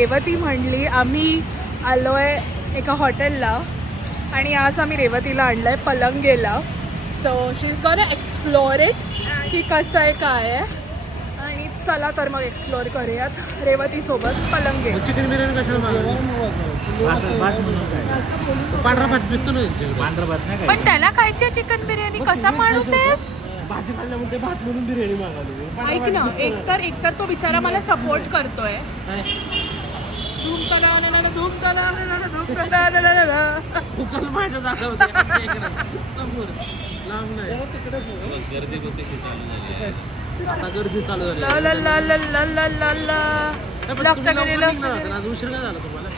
रेवती म्हणली. आम्ही आलो आहे एका हॉटेलला आणि आज आम्ही रेवतीला आणलं आहे पलंगेला. So she is gone explore it की कसं आहे काय आहे. आणि चला तर मग एक्सप्लोर करूयात रेवतीसोबत पलंगे. चिकन बिर्याणी कशाला पांढरा भात भेटतो ना. पांढरा भात नाही पण त्याला खायची आहे चिकन बिर्याणी. कसा माणूस आहेस. भाजी खाल्ल्यामध्ये भात म्हणून बिर्याणी मागवली. ऐक ना, एकतर तो बिचारा मला सपोर्ट करतोय. धूम माझ्या जागा समोर लांब नाही. गर्दी कशी चालू झाली. आता गर्दी चालू झाली. आज उशीर काय झाला तुम्हाला.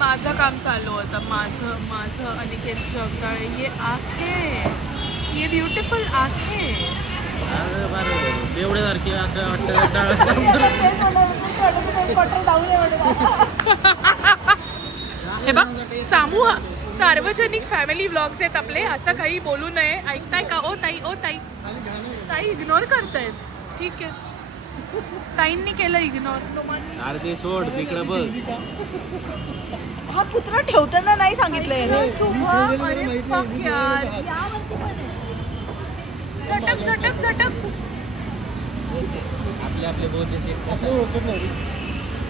माझं काम चालू होतं. माझं अनिकेत जगदाळे. ये आखे, ये ब्युटिफुल आखे. एवढ्यासारखी हे बघ, सार्वजनिक फॅमिली व्लॉग्स आहेत आपले. असं काही बोलू नये. ऐकताय का? ओ ताई ताई इग्नोर करतायत. ठीक आहे, ताईंनी केलं इग्नोर. अरे ते सोड तिकडे बघ. हा पुत्र ठेवताना नाही सांगितलंय. झटक. आपले बोचे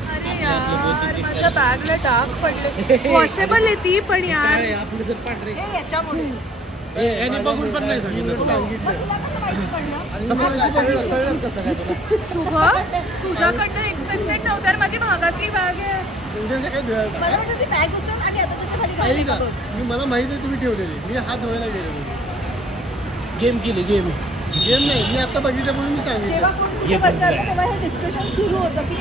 अरे यार, माझ्या बॅगला डाग पडले. वॉशेबल आहे ती पण यार. आपले जर पांढरे याच्यामुळे यांनी बघून पण नाही सांगितलं. शुभ, तुझ्याकडनं एक्सपेक्टेड नव्हतं. माझी भागातली बॅग आहे. मला माहिती आहे तुम्ही ठेवलेली. मी हात धुवायला गेलेलो. गेम केली. गेम नाही. मी आता बघितलं म्हणून मी सांगितलं. डिस्कशन सुरू होतं की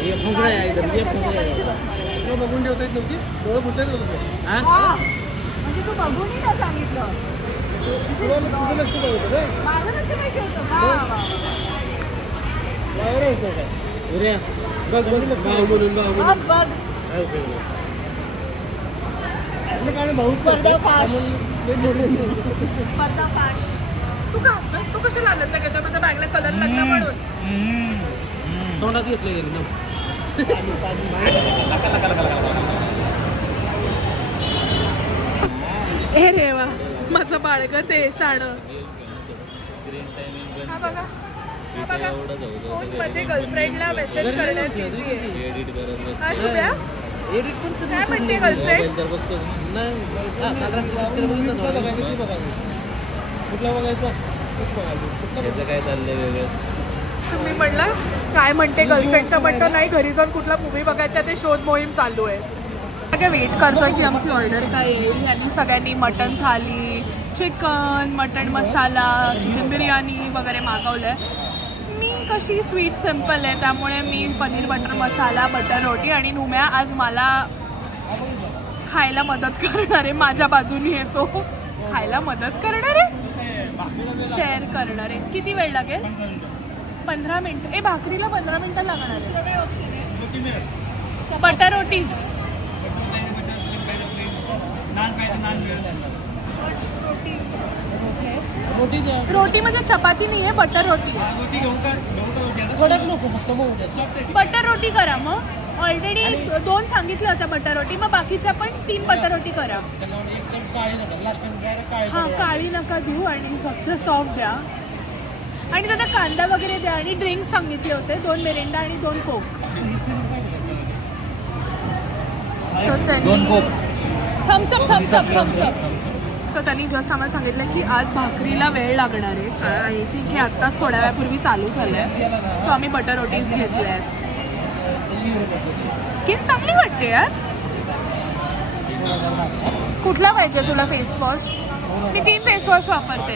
बघून ठेवता येत नव्हती. डोळं फुटत होतं. म्हणजे तू बघूनही ना सांगितलं. तुझं लक्ष बघत माझं लक्ष माहिती होतं. बघ बोलून बघ पर्दाफाश. तू घासतोस. तू कशाला आनंद घेतोय माझ्या बॅगला कलर लागला म्हणून. तोंडात घेतलं गेलं. हे रेवा, माझं बाळग ते शाण. हा बघा, फोन मध्ये गर्लफ्रेंडला मेसेज करण्यात बिझी आहे. हा शुभ्या, काय म्हणते गर्लफ्रेंड. कुठला बघायचं काय चाललंय वेगळं. तुम्ही म्हणलं काय म्हणते गर्लफ्रेंड. तर म्हणतं नाही, घरी जाऊन कुठला मूवी बघायचा ते शोध मोहीम चालू आहे. सगळं वेट करतोय की आमची ऑर्डर काय येईल. यांनी सगळ्यांनी मटन थाली, चिकन, मटन मसाला, चिकन बिर्याणी वगैरे मागवलं आहे. मी कशी स्वीट सिम्पल आहे त्यामुळे मी पनीर बटर मसाला, बटर रोटी. आणि नुम्या आज मला खायला मदत करणार आहे. माझ्या बाजूनी येतो, खायला मदत करणार आहे, शेअर करणार आहे. किती वेळ लागेल. 15 मिनटं. भाकरीला 15 मिनटं लागणार. बटर रोटी. रोटी म्हणजे चपाती नाही आहे, बटर रोटी आहे. बटर रोटी करा. मग ऑलरेडी 2 सांगितलं होतं बटर रोटी. मग बाकीच्या पण 3 बटर रोटी करा. हां, काळी नका देऊ आणि फक्त सॉफ्ट द्या. आणि त्याचा कांदा वगैरे द्या. आणि ड्रिंक्स सांगितले होते 2 मिरिंडा आणि 2 कोक. थम्सअप. सो त्यांनी जस्ट आम्हाला सांगितलं की आज भाकरीला वेळ लागणार आहे. आय थिंक हे आत्ताच थोड्या वेळापूर्वी चालू झालं आहे. सो आम्ही बटर रोटीज घेतल्या आहेत. स्किन चांगली वाटते यार. कुठला पाहिजे तुला फेस वॉश. मी 3 फेस वॉश वापरते.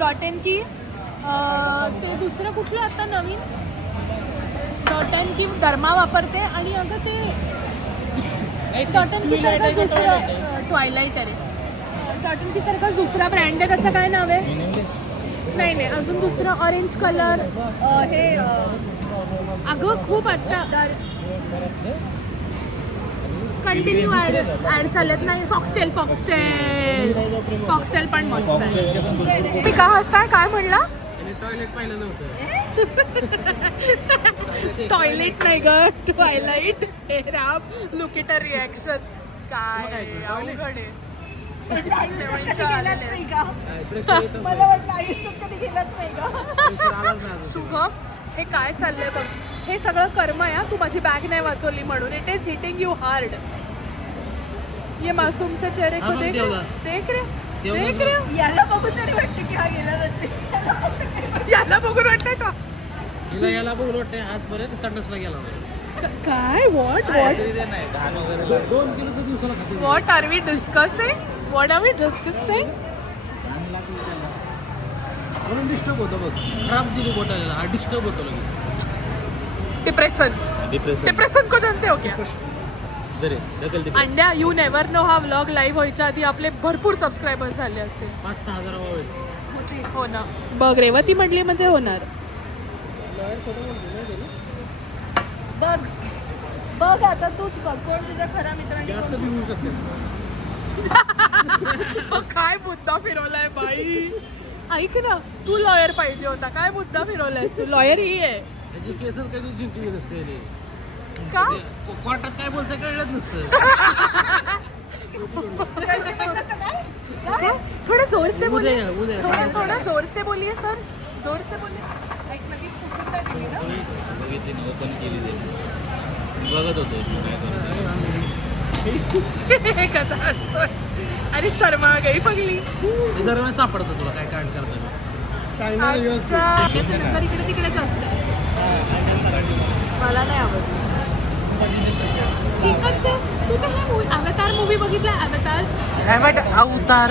डॉट एन की ते दुसरं कुठलं आता नवीन. डॉट एन की गरमा वापरते. आणि अगं ते डॉट एन की सारखं दुसरं ट्वायलाइट आहे. डॉट एन की सारखंच दुसरा ब्रँड आहे. त्याचं काय नाव आहे. नाही अजून दुसरा ऑरेंज कलर. हे अगं खूप आत्ता कंटिन्यू ॲड चालत नाही. फॉक्सटेल पण मस्त आहे. तुम्ही का हसताय. काय म्हणला. टॉयलेट पाहिलं नव्हतं. टॉयलेट नाही ग, ट्वायलाइट. हे Ram, look it a reaction. काय अवघड आहे. कधी गेलाच नाही का? प्रेशर येतं. मला वाटलं आयुष्यात कधी गेलाच नाही का? प्रेशर आलाच नाही. शुभम, हे काय चाललंय बघ. हे सगळं कर्म आहे हा, तू माझी बॅग नाही वाचवली म्हणून. It is hitting you hard. ये मासूम से चेहरे को हा, देख देवदास. देख रे देवदास. देख रे. याला बघून तरी वाटतं की हा गेला नसते. याला बघून वाटतंय का याला बघून वाटतंय आजपर्यंत संडासला गेला नाही. काय व्हॉट 2 किलोच्या दिवसाला खाते. What are we discussing? What are we discussing? म्हणून डिस्टर्ब होतं बघ. खराब दिली बोटाला. हा डिस्टर्ब होतो लगेच. डिप्रेशन को जानते हो क्या? अंड्या, यू नेवर नो, हा व्लॉग लाईव्ह व्हायच्या आधी आपले भरपूर सबस्क्रायबर्स झाले असते. 5-6 हजार होईल. हो ना. बघ, रेवती म्हटली म्हणजे होणार. बघ बघ आता तूच बघ कोण तुझा खरा मित्र आणि जास्त कोण- बी होऊ शकते. काय मुद्दा फिरवलाय बाई. ऐक ना, तू लॉयर पाहिजे होता. काय मुद्दा फिरवलायस तू? लॉयर ही आहे त्याची केसच कधी जिंकली नसते रे. का? कोर्टात काय बोलतं कळलंच नसतं. थोडं जोर से बोलिए. उद्या. थोड़ा जोर से बोलिए सर. जोर से बोलिए. ऐक लगेच पुसून दिली ना. बघितली ना, ओपन केली त्यांनी. बघत होतो हे कसा हसतोय. अरे शर्मा गई पगली. ते दरवेळेस सापडतं तुला काय कांड करताना. सांगणार व्यवस्थित. त्याचं नंतर इकडे तिकडेच असतं. मला नाही आवडलं. ठीकच आहे. तू तर हे अवतार मूवी बघितला? अवतार. अवतार.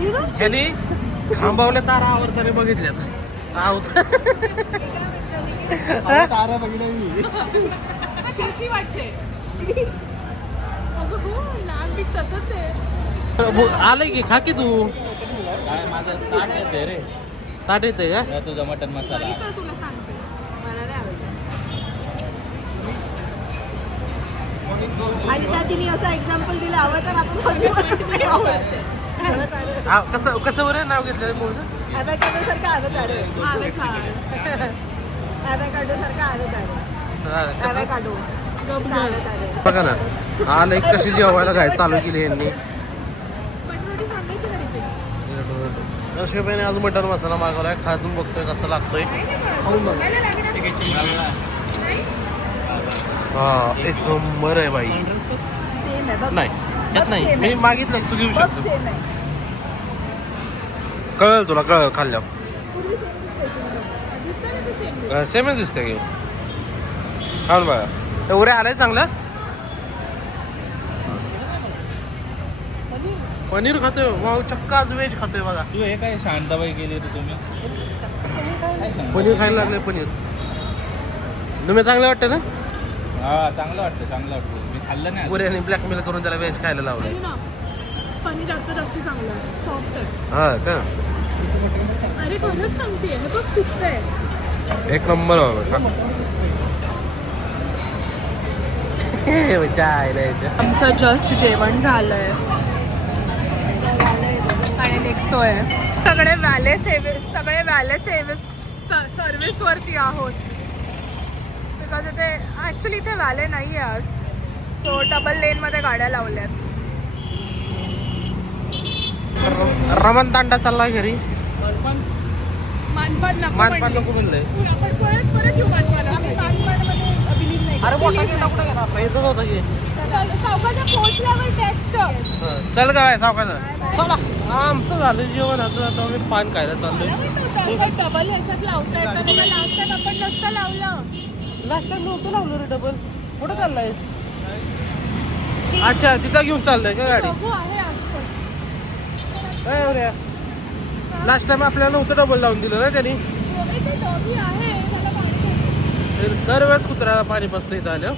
You know, त्यांनी थांबवल्या तारा आवरताना बघितल्यात. तारा बघितल्या मी. शिशी वाटते. अगं हो, नाक बी तसंच आहे. आलंय की खा की तू. काय माझं ताट येते रे. ताट येते का? या तुझा मटन मसाला. तरी चल तुला सांगते. मला नाही आवडलं. आणि त्या तिने असं एक्झाम्पल दिलं अवतार आता अजिबातच नाही आवडते. अवतार कसं बरं नाव घेतलं मूळ? ॲव्होकाडो सारखा अवतार अवतार. ॲव्होकाडो सारखा अवतार ॲव्होकाडो अवतार बघा ना, आलंय कशी जेवायला काय चालू केली यांनी. पटवडी सांगायची तरी ते. नशिबाने आज मटन मसाला मागवलाय. खाजून बघतोय कसं लागतोय. खाऊन बघ. हा, एक नंबर आहे बाई. सेम आहे बघ. नाही यात नाही, मी मागितलं तू घेऊ बघ शकतो. सेम आहे. कळलं तुला, कळलं खाल्ल्या पूर्वी सेम दिसतंय तुला. दिसतं ना ते सेम. सेमच दिसते की. खाऊन बघा. एवढे आलंय चांगलं. पनीर खातोय. वाव, चक्क आज व्हेज खातोय बघा. तू हे काय शांताबाई केली रे तुम्ही? काय शांताबाई? पनीर खायला लागले. पनीर तुम्ही चांगलं वाटतं ना? हा, चांगलं वाटतं, चांगलं वाटतं. मी खाल्लं नाही. पुऱ्याने ब्लॅकमेल करून त्याला व्हेज खायला लावलं. ऐक ना, पनीराचं जास्ती चांगलं आहे. सॉफ्ट आहे. हा का? अरे खरंच सांगते, हे बघ खूपच आहे. एक नंबर बाबा. आमचं जस्ट जेवण झालंय आणि निघतोय. सगळे सर्व्हिस वरती आहोत. बिकॉज इथे ऍक्च्युली इथे व्हॅले नाही आहे आज. सो डबल लेन मध्ये गाड्या लावल्यात. रमण तांडा चाललाय घरी. मानपान नको मानपान म्हणली. नको म्हणलंय. आपण परत येऊ मानपानाला. मानपानमध्ये बिलीव्ह नाही. अरे मोठा गेला कुठे गेला? पैसाच होता की. सावकाशा पोहोचल्यावर टेक्स्ट. चल काय सावकाश. चला, आमचं झालं जेवण. आता आम्ही पान खायला चाललोय. डबल ह्याच्यात लावता येतं ना. लास्ट टाइम आपण नसतं लावलं. लास्ट टाइम नव्हतं लावलं रे डबल. कुठं चाललाय? अच्छा, तिथं घेऊन चाललंय का गाडी? बघू आहे आजकाल. काय एवढ्या? लास्ट टाइम आपल्याला नव्हतं डबल लावून दिलं ना त्यांनी. ते डॉगी आहे, त्याला पाणी दरवेळेस कुत्र्याला पाणी बसतं इथं आलं.